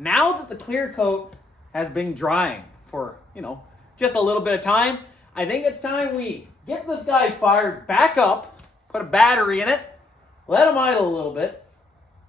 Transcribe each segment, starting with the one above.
now that the clear coat has been drying for, just a little bit of time, I think it's time we get this guy fired back up, put a battery in it, let him idle a little bit,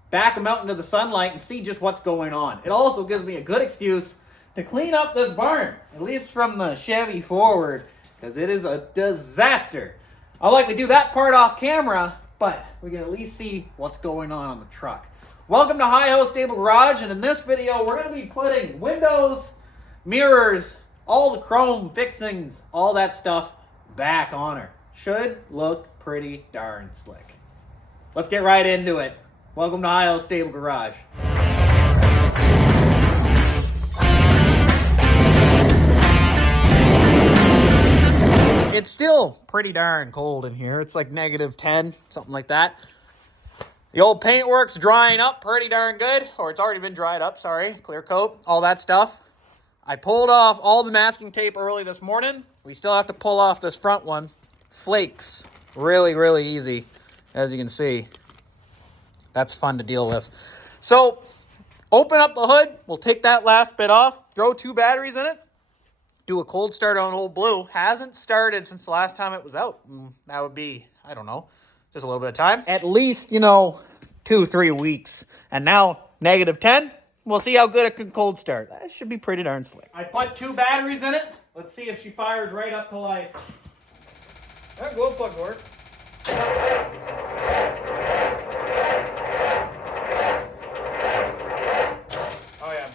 back him out into the sunlight and see just what's going on. It also gives me a good excuse to clean up this barn, at least from the Chevy forward, because it is a disaster. I'll likely do that part off camera, but we can at least see what's going on the truck. Welcome to Hi-Ho Stable Garage, and in this video, we're going to be putting windows, mirrors, all the chrome fixings, all that stuff back on her. Should look pretty darn slick. Let's get right into it. Welcome to Hi-Ho Stable Garage. It's still pretty darn cold in here. It's like -10, something like that. The old paintwork's drying up pretty darn good, or it's already been dried up, sorry. Clear coat, all that stuff. I pulled off all the masking tape early this morning. We still have to pull off this front one. Flakes, really, really easy, as you can see. That's fun to deal with. So, open up the hood. We'll take that last bit off, throw 2 batteries in it, do a cold start on Old Blue. Hasn't started since the last time it was out. That would be, I don't know, just a little bit of time. At least, 2-3 weeks. And now, -10. We'll see how good it can cold start. That should be pretty darn slick. I put 2 batteries in it. Let's see if she fires right up to life. That glow plug work. Oh yeah,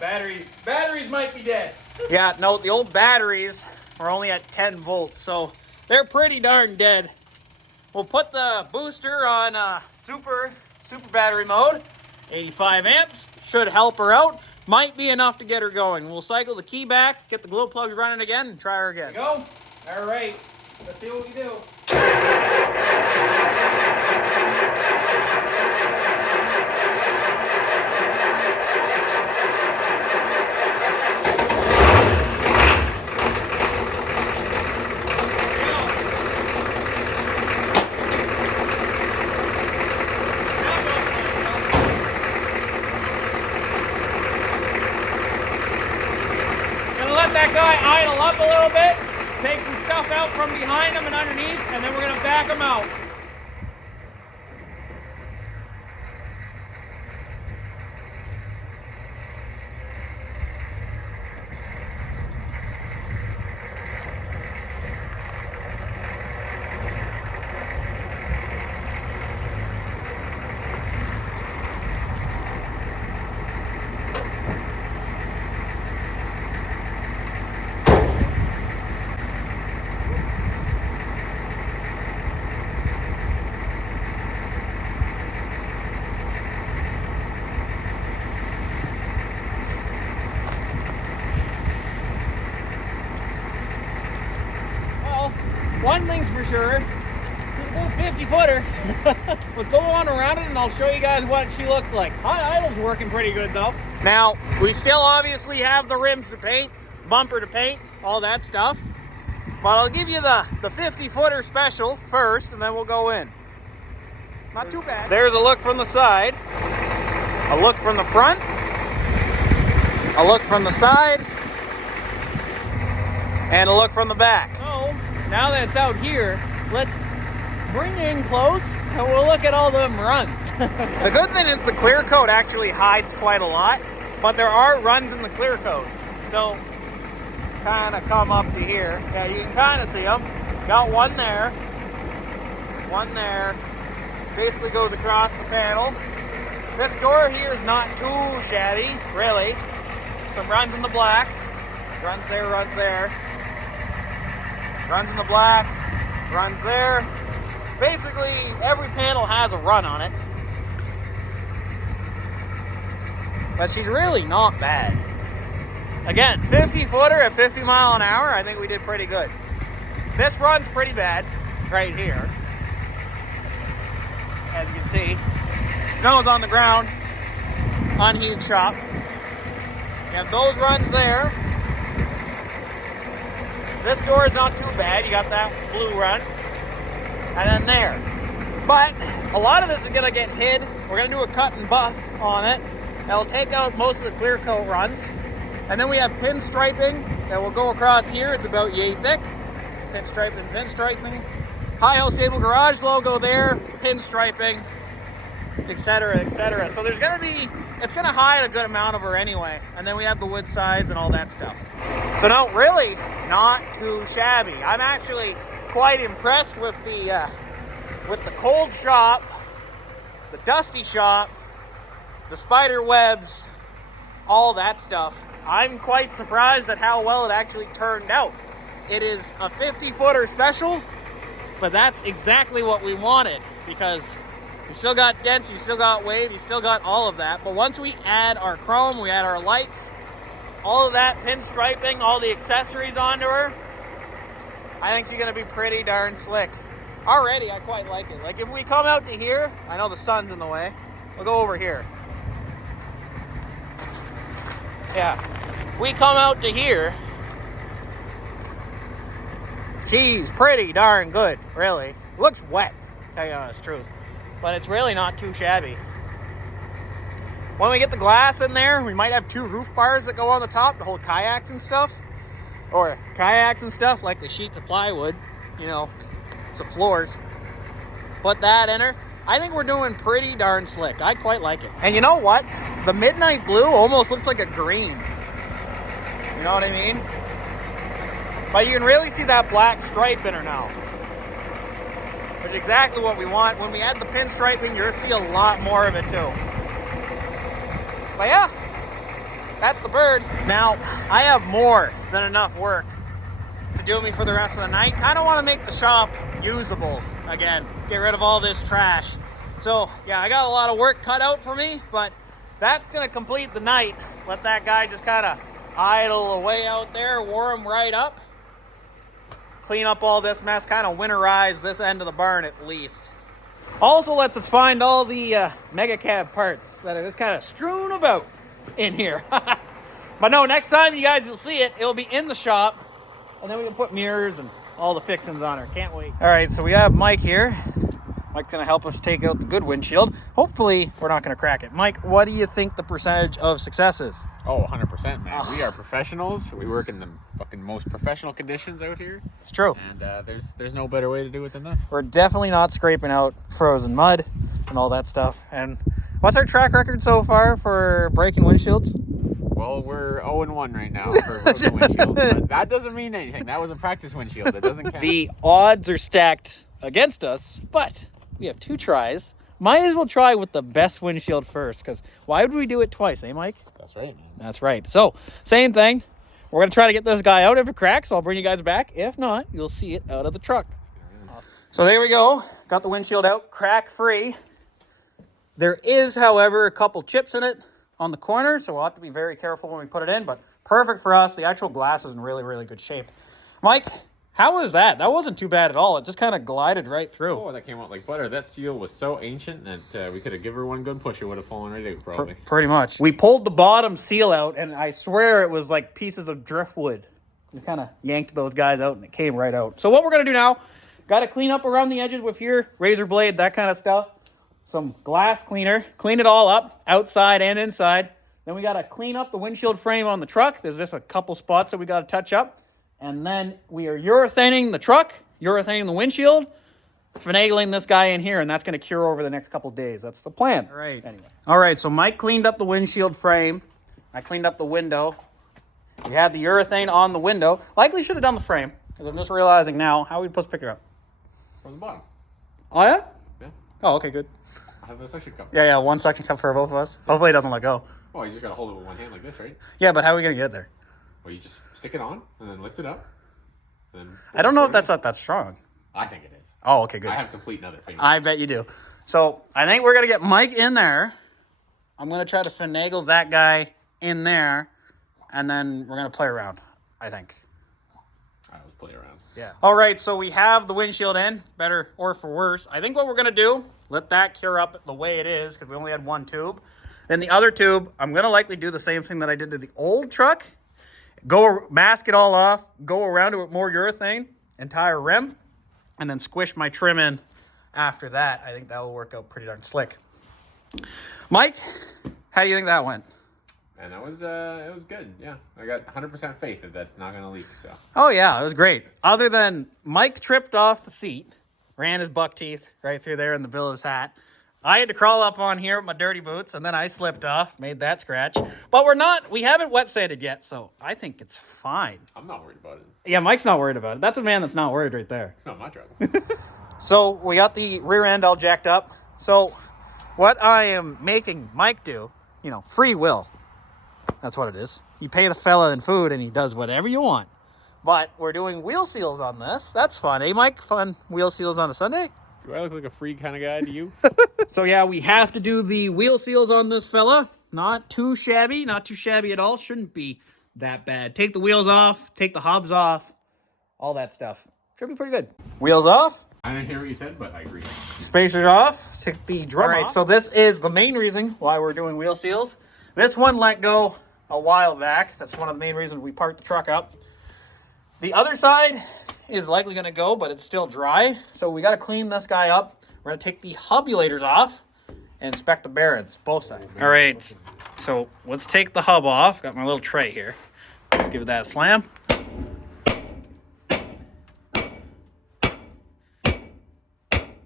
batteries might be dead. Yeah, no, the old batteries are only at 10 volts, so they're pretty darn dead. We'll put the booster on super battery mode. 85 amps, should help her out. Might be enough to get her going. We'll cycle the key back, get the glow plugs running again, and try her again. There we go. All right, let's see what we do. That guy idle up a little bit, take some stuff out from behind him and underneath, and then we're going to back him out. One thing's for sure, it's a 50-footer. Let's go on around it and I'll show you guys what she looks like. High idle's working pretty good though. Now, we still obviously have the rims to paint, bumper to paint, all that stuff. But I'll give you the 50-footer special first and then we'll go in. Not too bad. There's a look from the side, a look from the front, a look from the side, and a look from the back. Now that it's out here, let's bring it in close and we'll look at all them runs. The good thing is the clear coat actually hides quite a lot, but there are runs in the clear coat. So, kind of come up to here. Yeah, you can kind of see them. Got one there. Basically goes across the panel. This door here is not too shabby, really. Some runs in the black. Runs there, runs there. Runs in the black, runs there. Basically, every panel has a run on it. But she's really not bad. Again, 50-footer at 50 mile an hour, I think we did pretty good. This run's pretty bad right here. As you can see, snow's on the ground, unheated shop. You have those runs there. This door is not too bad. You got that blue run. And then there. But a lot of this is going to get hid. We're going to do a cut and buff on it. That'll take out most of the clear coat runs. And then we have pinstriping that will go across here. It's about yay thick. Pinstriping. High House Stable Garage logo there. Pinstriping, etc., etc. So there's gonna be, it's gonna hide a good amount of her anyway. And then we have the wood sides and all that stuff. So no, really not too shabby. I'm actually quite impressed with the cold shop, the dusty shop, the spider webs, all that stuff. I'm quite surprised at how well it actually turned out. It is a 50-footer special, but that's exactly what we wanted, because you still got dents, you still got weight, you still got all of that. But once we add our chrome, we add our lights, all of that pinstriping, all the accessories onto her, I think she's gonna be pretty darn slick. Already, I quite like it. Like if we come out to here, I know the sun's in the way, we'll go over here. Yeah, we come out to here, she's pretty darn good, really. Looks wet, to tell you the honest truth, but it's really not too shabby. When we get the glass in there, we might have 2 roof bars that go on the top to hold kayaks and stuff, or kayaks and stuff like the sheets of plywood, you know, some floors. Put that in her. I think we're doing pretty darn slick. I quite like it. And you know what? The midnight blue almost looks like a green. You know what I mean? But you can really see that black stripe in her now. Which is exactly what we want. When we add the pinstriping, you'll see a lot more of it too. But yeah, that's the bird. Now, I have more than enough work to do me for the rest of the night. Kind of want to make the shop usable again. Get rid of all this trash. So yeah, I got a lot of work cut out for me, but that's gonna complete the night. Let that guy just kind of idle away out there, warm right up. Clean up all this mess, kind of winterize this end of the barn at least. Also lets us find all the mega cab parts that are just kind of strewn about in here. But no, next time you guys will see it, it'll be in the shop, and then we can put mirrors and all the fixings on her. Can't wait. All right, so we have Mike here. Mike's gonna help us take out the good windshield. Hopefully, we're not gonna crack it. Mike, what do you think the percentage of success is? Oh, 100%, man. We are professionals. We work in the fucking most professional conditions out here. It's true. And there's no better way to do it than this. We're definitely not scraping out frozen mud and all that stuff. And what's our track record so far for breaking windshields? Well, we're 0-1 right now for frozen windshields, but that doesn't mean anything. That was a practice windshield. It doesn't count. The odds are stacked against us, but we have 2 tries. Might as well try with the best windshield first, because why would we do it twice, eh, Mike? That's right, man. That's right. So, same thing. We're going to try to get this guy out. If it cracks, I'll bring you guys back. If not, you'll see it out of the truck. So there we go. Got the windshield out, crack-free. There is, however, a couple chips in it on the corner, so we'll have to be very careful when we put it in, but perfect for us. The actual glass is in really, really good shape. Mike, how was that? That wasn't too bad at all. It just kind of glided right through. Oh, that came out like butter. That seal was so ancient that we could have given her one good push. It would have fallen right out, probably. Pretty much. We pulled the bottom seal out, and I swear it was like pieces of driftwood. We kind of yanked those guys out, and it came right out. So what we're going to do now, got to clean up around the edges with your razor blade, that kind of stuff. Some glass cleaner. Clean it all up, outside and inside. Then we got to clean up the windshield frame on the truck. There's just a couple spots that we got to touch up. And then we are urethaning the truck, urethaning the windshield, finagling this guy in here, and that's going to cure over the next couple days. That's the plan. All right. Anyway. All right, so Mike cleaned up the windshield frame. I cleaned up the window. We have the urethane on the window. Likely should have done the frame, because I'm just realizing now, how are we supposed to pick her up? From the bottom. Oh, yeah? Yeah. Oh, okay, good. I have a suction cup. Yeah, one suction cup for both of us. Hopefully it doesn't let go. Well, you just got to hold it with one hand like this, right? Yeah, but how are we going to get there? Well, you just stick it on and then lift it up. And then I don't know if that's not that strong. I think it is. Oh, okay, good. I have complete another finger. I bet you do. So I think we're going to get Mike in there. I'm going to try to finagle that guy in there. And then we're going to play around, I think. All right, let's play around. Yeah. All right, so we have the windshield in, better or for worse. I think what we're going to do, let that cure up the way it is, because we only had one tube. Then the other tube, I'm going to likely do the same thing that I did to the old truck. Mask it all off, go around it with more urethane, entire rim, and then squish my trim in after that. I think that will work out pretty darn slick. Mike, How do you think that went? And that was it was good. Yeah, I got 100% faith that that's not gonna leak. So. Oh yeah, it was great. Other than Mike tripped off the seat, ran his buck teeth right through there in the bill of his hat. I had to crawl up on here with my dirty boots, and then I slipped off, made that scratch. But we haven't wet sanded yet, so I think it's fine. I'm not worried about it. Yeah, Mike's not worried about it. That's a man that's not worried right there. It's not my trouble. So we got the rear end all jacked up. So what I am making Mike do, free will. That's what it is. You pay the fella in food and he does whatever you want. But we're doing wheel seals on this. That's fun, eh, Mike? Fun wheel seals on a Sunday? Do I look like a free kind of guy to you? So yeah, we have to do the wheel seals on this fella. Not too shabby at all. Shouldn't be that bad. Take the wheels off, take the hubs off, all that stuff. Should be pretty good. Wheels off. I didn't hear what you said, but I agree. Spacers off. Take the drum off. So this is the main reason why we're doing wheel seals. This one let go a while back. That's one of the main reasons we parked the truck up. The other side is likely going to go, but it's still dry. So we got to clean this guy up. We're going to take the hubulators off and inspect the bearings, both sides. All right, so let's take the hub off. Got my little tray here. Let's give it that slam.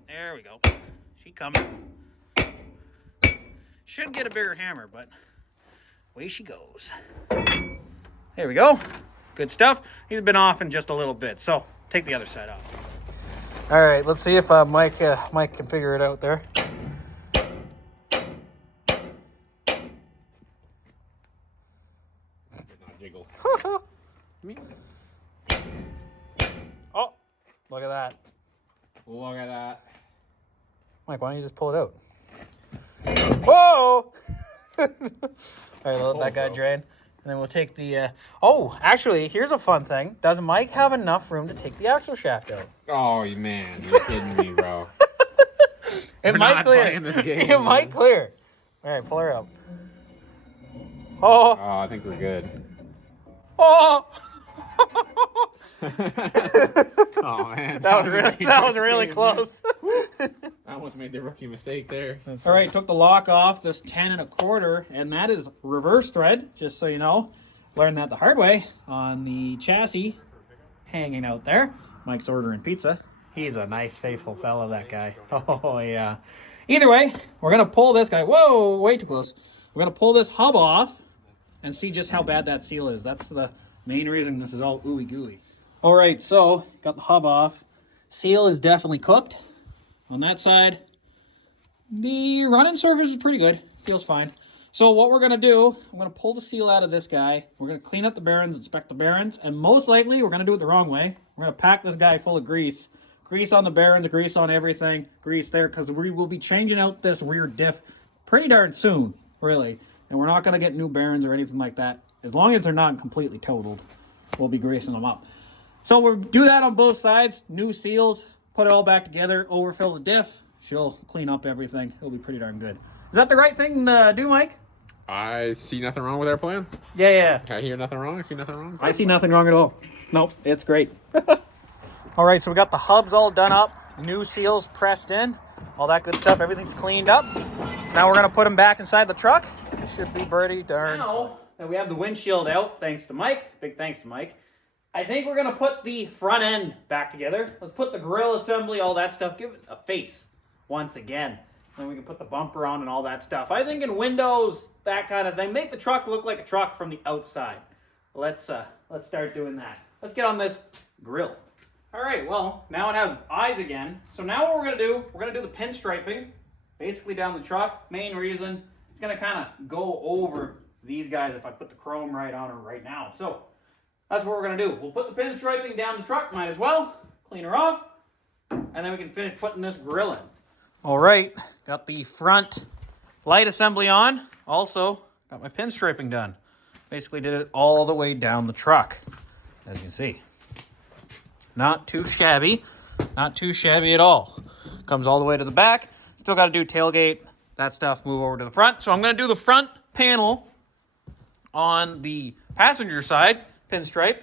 There we go. She coming. Should get a bigger hammer, but away she goes. There we go. Good stuff. He's been off in just a little bit, so take the other side off. All right, let's see if Mike can figure it out there. Not jiggle. Oh, look at that. Look at that. Mike, why don't you just pull it out? Whoa! All right, let that guy drain. And then we'll take the... Oh, actually, here's a fun thing. Does Mike have enough room to take the axle shaft out? Oh, man. You're kidding me, bro. It might clear. This game, it might clear. All right, pull her up. Oh. Oh, I think we're good. Oh. Oh, man. That was really close. I almost made the rookie mistake there. All right, took the lock off this 10 1/4, and that is reverse thread, just so you know. Learned that the hard way on the chassis hanging out there. Mike's ordering pizza. He's a nice, faithful fella, that guy. Oh, yeah. Either way, we're going to pull this guy. Whoa, way too close. We're going to pull this hub off and see just how bad that seal is. That's the main reason this is all ooey gooey. All right, so got the hub off. Seal is definitely cooked. On that side, the running surface is pretty good. Feels fine. So what we're going to do, I'm going to pull the seal out of this guy. We're going to clean up the bearings, inspect the bearings, and most likely we're going to do it the wrong way. We're going to pack this guy full of grease. Grease on the bearings, grease on everything, grease there, because we will be changing out this rear diff pretty darn soon, really. And we're not going to get new bearings or anything like that. As long as they're not completely totaled, we'll be greasing them up. So we'll do that on both sides. New seals, put it all back together, overfill the diff. She'll clean up everything. It'll be pretty darn good. Is that the right thing to do, Mike? I see nothing wrong with our plan. Yeah. I hear nothing wrong. I see nothing wrong. I see nothing wrong at all. Nope, it's great. All right, so we got the hubs all done up, new seals pressed in, all that good stuff. Everything's cleaned up. Now we're going to put them back inside the truck. Should be pretty darn. Now that we have the windshield out, thanks to Mike, big thanks to Mike, I think we're going to put the front end back together. Let's put the grill assembly, all that stuff, give it a face once again. Then we can put the bumper on and all that stuff. I think in windows, that kind of thing, make the truck look like a truck from the outside. Let's start doing that. Let's get on this grill. All right, well, now it has eyes again. So now what we're going to do, we're going to do the pinstriping, basically down the truck. Main reason, it's going to kind of go over these guys if I put the chrome right on her right now. So that's what we're going to do. We'll put the pinstriping down the truck, might as well. Clean her off, and then we can finish putting this grill in. All right, got the front light assembly on. Also, got my pinstriping done. Basically did it all the way down the truck, as you can see. Not too shabby. Not too shabby at all. Comes all the way to the back. Still got to do tailgate, that stuff, move over to the front. So I'm going to do the front panel on the passenger side, pinstripe,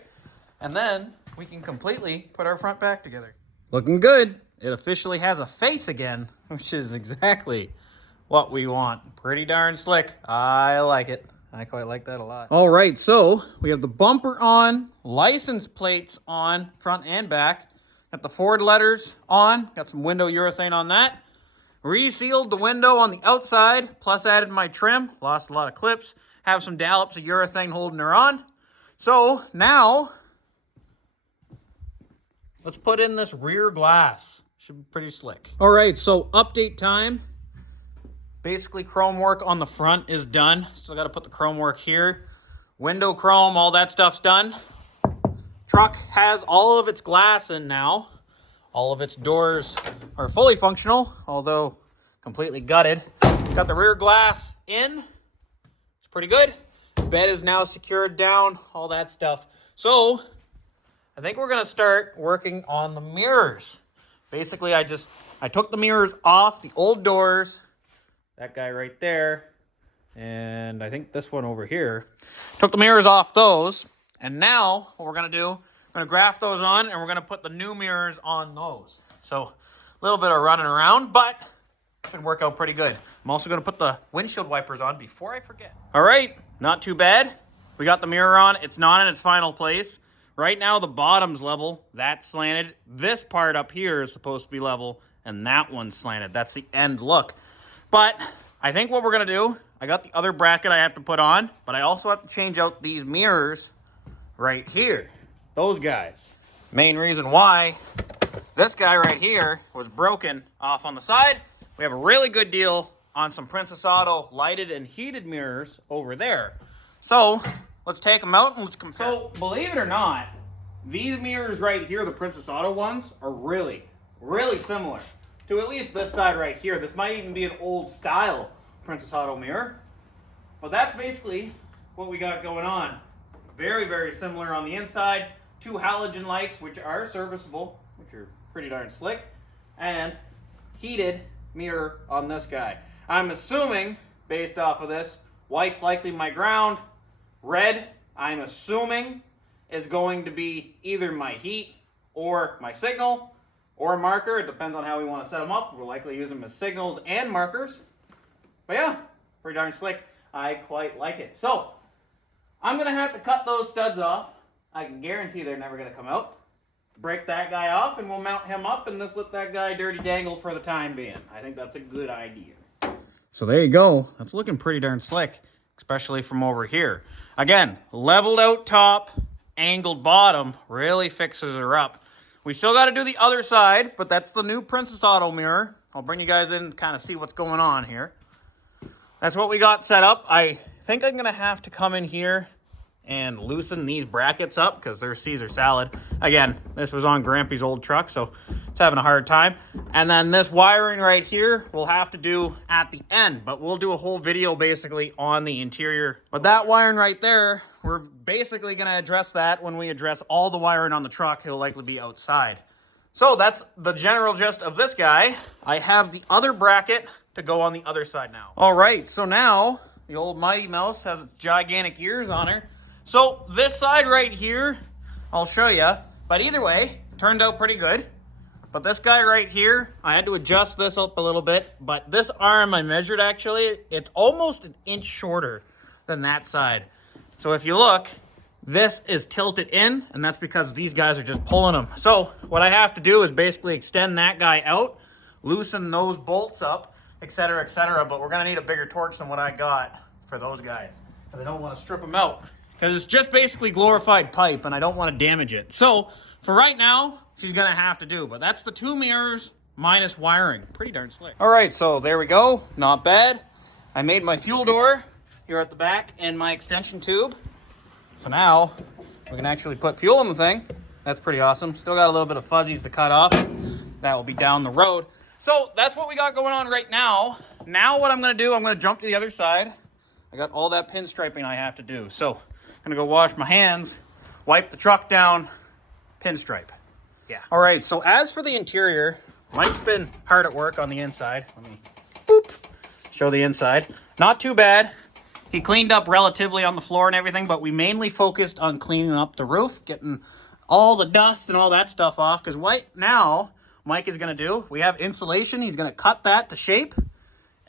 and then we can completely put our front back together. Looking good. It officially has a face again, which is exactly what we want. Pretty darn slick. I like it. I quite like that a lot. All right, so we have the bumper on, license plates on, front and back. Got the Ford letters on, got some window urethane on that. Resealed the window on the outside, plus added my trim. Lost a lot of clips. Have some dollops of urethane holding her on. So now, let's put in this rear glass. Should be pretty slick. All right, so update time. Basically, chrome work on the front is done. Still got to put the chrome work here. Window chrome, all that stuff's done. Truck has all of its glass in now. All of its doors are fully functional, although completely gutted. Got the rear glass in. It's pretty good. Bed is now secured down, all that stuff. So, I think we're going to start working on the mirrors. Basically, I took the mirrors off the old doors. That guy right there. And I think this one over here. Took the mirrors off those. And now, what we're going to do, we're going to graft those on, and we're going to put the new mirrors on those. So, a little bit of running around, but should work out pretty good. I'm also going to put the windshield wipers on before I forget. All right, not too bad. We got the mirror on. It's not in its final place. Right now, the bottom's level. That's slanted. This part up here is supposed to be level, and that one's slanted. That's the end look. But I think what we're going to do, I got the other bracket I have to put on, but I also have to change out these mirrors right here. Those guys. Main reason why this guy right here was broken off on the side. We have a really good deal on some Princess Auto lighted and heated mirrors over there. So let's take them out and let's compare. So believe it or not, these mirrors right here, the Princess Auto ones, are really, really similar to at least this side right here. This might even be an old style Princess Auto mirror. But that's basically what we got going on. Very, very similar on the inside. Two halogen lights, which are serviceable, which are pretty darn slick. And heated mirror on this guy. I'm assuming, based off of this, white's likely my ground. Red, I'm assuming, is going to be either my heat or my signal or marker. It depends on how we want to set them up. We'll likely use them as signals and markers. But yeah, pretty darn slick. I quite like it. So, I'm going to have to cut those studs off. I can guarantee they're never going to come out. Break that guy off and we'll mount him up and just let that guy dirty dangle for the time being. I think that's a good idea. So there you go. That's looking pretty darn slick, especially from over here. Again, leveled out top, angled bottom, really fixes her up. We still got to do the other side, but that's the new Princess Auto mirror. I'll bring you guys in and kind of see what's going on here. That's what we got set up. I think I'm going to have to come in here and loosen these brackets up because they're Caesar salad. Again, this was on Grampy's old truck, so it's having a hard time. And then this wiring right here we'll have to do at the end, but we'll do a whole video basically on the interior. But that wiring right there, we're basically going to address that when we address all the wiring on the truck. He'll likely be outside. So that's the general gist of this guy. I have the other bracket to go on the other side now. All right, so now the old Mighty Mouse has its gigantic ears on her. So this side right here, I'll show you. But either way, turned out pretty good. But this guy right here, I had to adjust this up a little bit. But this arm I measured actually, it's almost an inch shorter than that side. So if you look, this is tilted in, and that's because these guys are just pulling them. So what I have to do is basically extend that guy out, loosen those bolts up, etc., etc. But we're going to need a bigger torch than what I got for those guys. Because I don't want to strip them out. Because it's just basically glorified pipe, and I don't want to damage it. So, for right now, she's going to have to do. But that's the two mirrors minus wiring. Pretty darn slick. All right, so there we go. Not bad. I made my fuel door here at the back and my extension tube. So now, we can actually put fuel in the thing. That's pretty awesome. Still got a little bit of fuzzies to cut off. That will be down the road. So, that's what we got going on right now. Now what I'm going to do, I'm going to jump to the other side. I got all that pinstriping I have to do. So, I'm going to go wash my hands, wipe the truck down, pinstripe. Yeah. All right, so as for the interior, Mike's been hard at work on the inside. Let me show the inside. Not too bad. He cleaned up relatively on the floor and everything, but we mainly focused on cleaning up the roof, getting all the dust and all that stuff off, because right now, Mike is going to do, we have insulation. He's going to cut that to shape,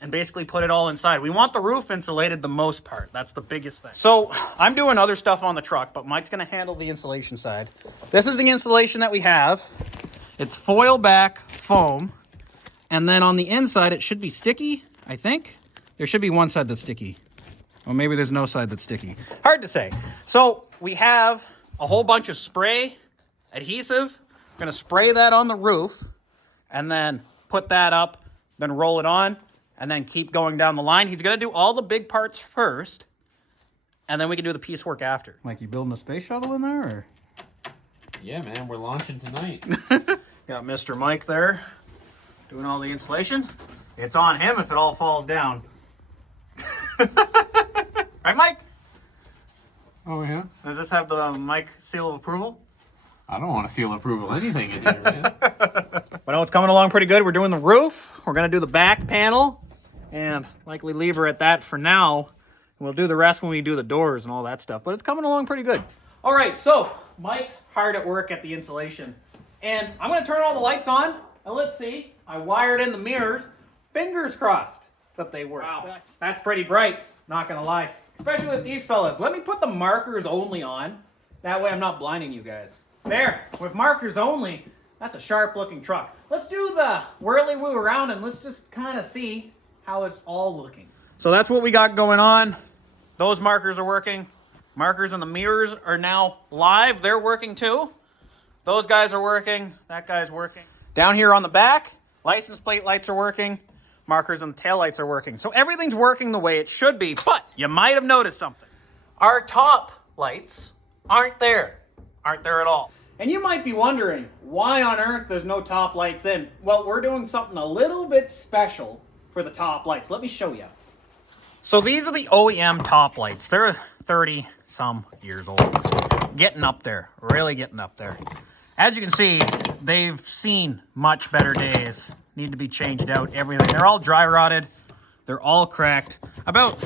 and basically put it all inside. We want the roof insulated the most part. That's the biggest thing. So I'm doing other stuff on the truck, but Mike's gonna handle the insulation side. This is the insulation that we have. It's foil back foam. And then on the inside, it should be sticky, I think. There should be one side that's sticky. Or maybe there's no side that's sticky. Hard to say. So we have a whole bunch of spray adhesive. We're gonna spray that on the roof and then put that up, then roll it on, and then keep going down the line. He's gonna do all the big parts first, and then we can do the piecework after. Mike, you building a space shuttle in there, or? Yeah, man, we're launching tonight. Got Mr. Mike there doing all the insulation. It's on him if it all falls down. Right, Mike? Oh, yeah? Does this have the Mike seal of approval? I don't want to seal approval anything in here, man. But no, it's coming along pretty good. We're doing the roof. We're going to do the back panel and likely leave her at that for now. We'll do the rest when we do the doors and all that stuff. But it's coming along pretty good. All right, so Mike's hard at work at the insulation. And I'm going to turn all the lights on. And let's see. I wired in the mirrors. Fingers crossed that they work. Wow. That's pretty bright, not going to lie. Especially with these fellas. Let me put the markers only on. That way I'm not blinding you guys. There, with markers only, that's a sharp looking truck. Let's do the whirly-woo around and let's just kind of see how it's all looking. So that's what we got going on. Those markers are working. Markers on the mirrors are now live. They're working too. Those guys are working. That guy's working. Down here on the back, license plate lights are working. Markers on the taillights are working. So everything's working the way it should be, but you might have noticed something. Our top lights aren't there. Aren't there at all. And you might be wondering, why on earth there's no top lights in? Well, we're doing something a little bit special for the top lights. Let me show you. So these are the OEM top lights. They're 30-some years old. Getting up there, really getting up there. As you can see, they've seen much better days. Need to be changed out, everything. They're all dry rotted. They're all cracked. About,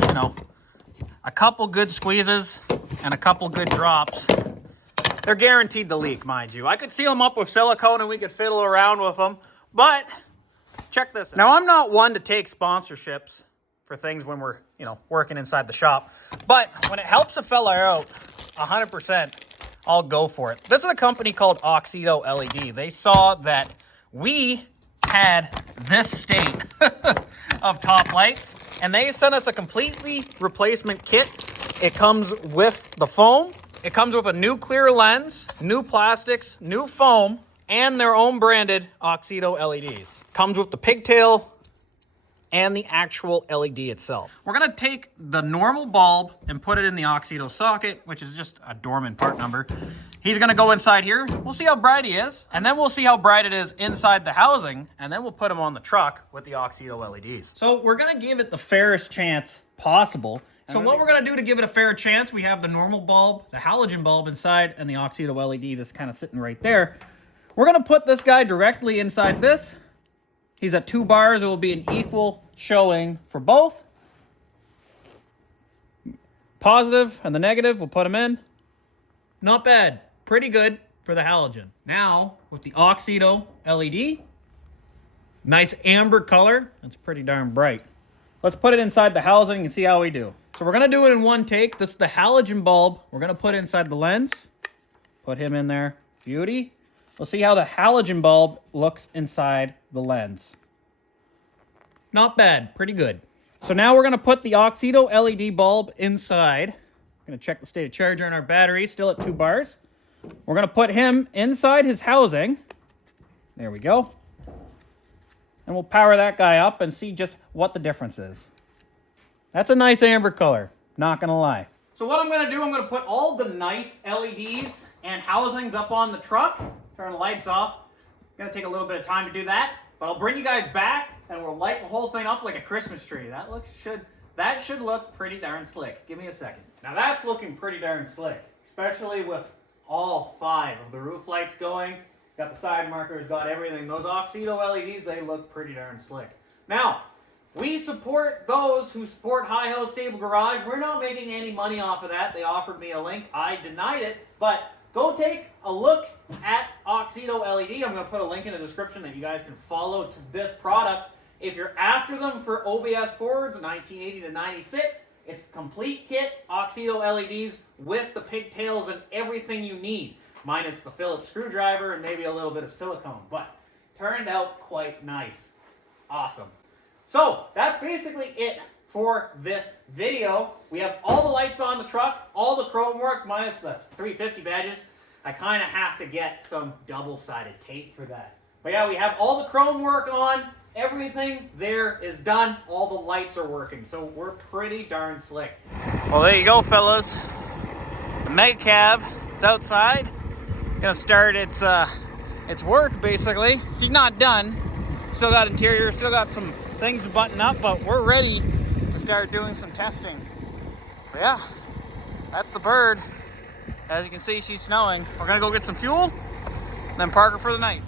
a couple good squeezes and a couple good drops. They're guaranteed to leak, mind you. I could seal them up with silicone and we could fiddle around with them, but check this out. Now, I'm not one to take sponsorships for things when we're, working inside the shop, but when it helps a fella out, 100%, I'll go for it. This is a company called AUXITO LED. They saw that we had this state of top lights, and they sent us a completely replacement kit. It comes with the foam. It comes with a new clear lens, new plastics, new foam, and their own branded AUXITO LEDs. Comes with the pigtail and the actual LED itself. We're gonna take the normal bulb and put it in the AUXITO socket, which is just a dormant part number. He's gonna go inside here. We'll see how bright he is, and then we'll see how bright it is inside the housing, and then we'll put him on the truck with the AUXITO LEDs. So we're gonna give it the fairest chance possible. So what we're gonna do to give it a fair chance, we have the normal bulb, the halogen bulb inside, and the AUXITO LED that's kind of sitting right there. We're gonna put this guy directly inside this. He's at 2 bars. It will be an equal showing for both. Positive and the negative, we'll put them in. Not bad. Pretty good for the halogen. Now, with the AUXITO LED, nice amber color. That's pretty darn bright. Let's put it inside the housing and see how we do. So we're going to do it in one take. This is the halogen bulb. We're going to put inside the lens. Put him in there. Beauty. We'll see how the halogen bulb looks inside the lens. Not bad. Pretty good. So now we're going to put the AUXITO LED bulb inside. I'm going to check the state of charge on our battery. Still at 2 bars. We're going to put him inside his housing. There we go. And we'll power that guy up and see just what the difference is. That's a nice amber color. Not going to lie. So what I'm going to do, I'm going to put all the nice LEDs and housings up on the truck. Turn the lights off. Going to take a little bit of time to do that. But I'll bring you guys back and we'll light the whole thing up like a Christmas tree. That should look pretty darn slick. Give me a second. Now that's looking pretty darn slick. Especially with all 5 of the roof lights going. Got the side markers, got everything. Those AUXITO LEDs, they look pretty darn slick. Now, we support those who support High House Stable Garage. We're not making any money off of that. They offered me a link. I denied it. But go take a look at AUXITO LED. I'm going to put a link in the description that you guys can follow to this product. If you're after them for OBS Fords, 1980 to 96, it's complete kit, AUXITO LEDs with the pigtails and everything you need. Minus the Phillips screwdriver and maybe a little bit of silicone, but turned out quite nice. Awesome. So that's basically it for this video. We have all the lights on the truck, all the chrome work minus the 350 badges. I kind of have to get some double-sided tape for that. But yeah, we have all the chrome work on. Everything there is done. All the lights are working. So we're pretty darn slick. Well, there you go, fellas. The Meg cab is outside. Gonna start its work, basically. She's not done. Still got interior, still got some things to button up, but we're ready to start doing some testing. But yeah, that's the bird. As you can see, she's snowing. We're gonna go get some fuel, then park her for the night.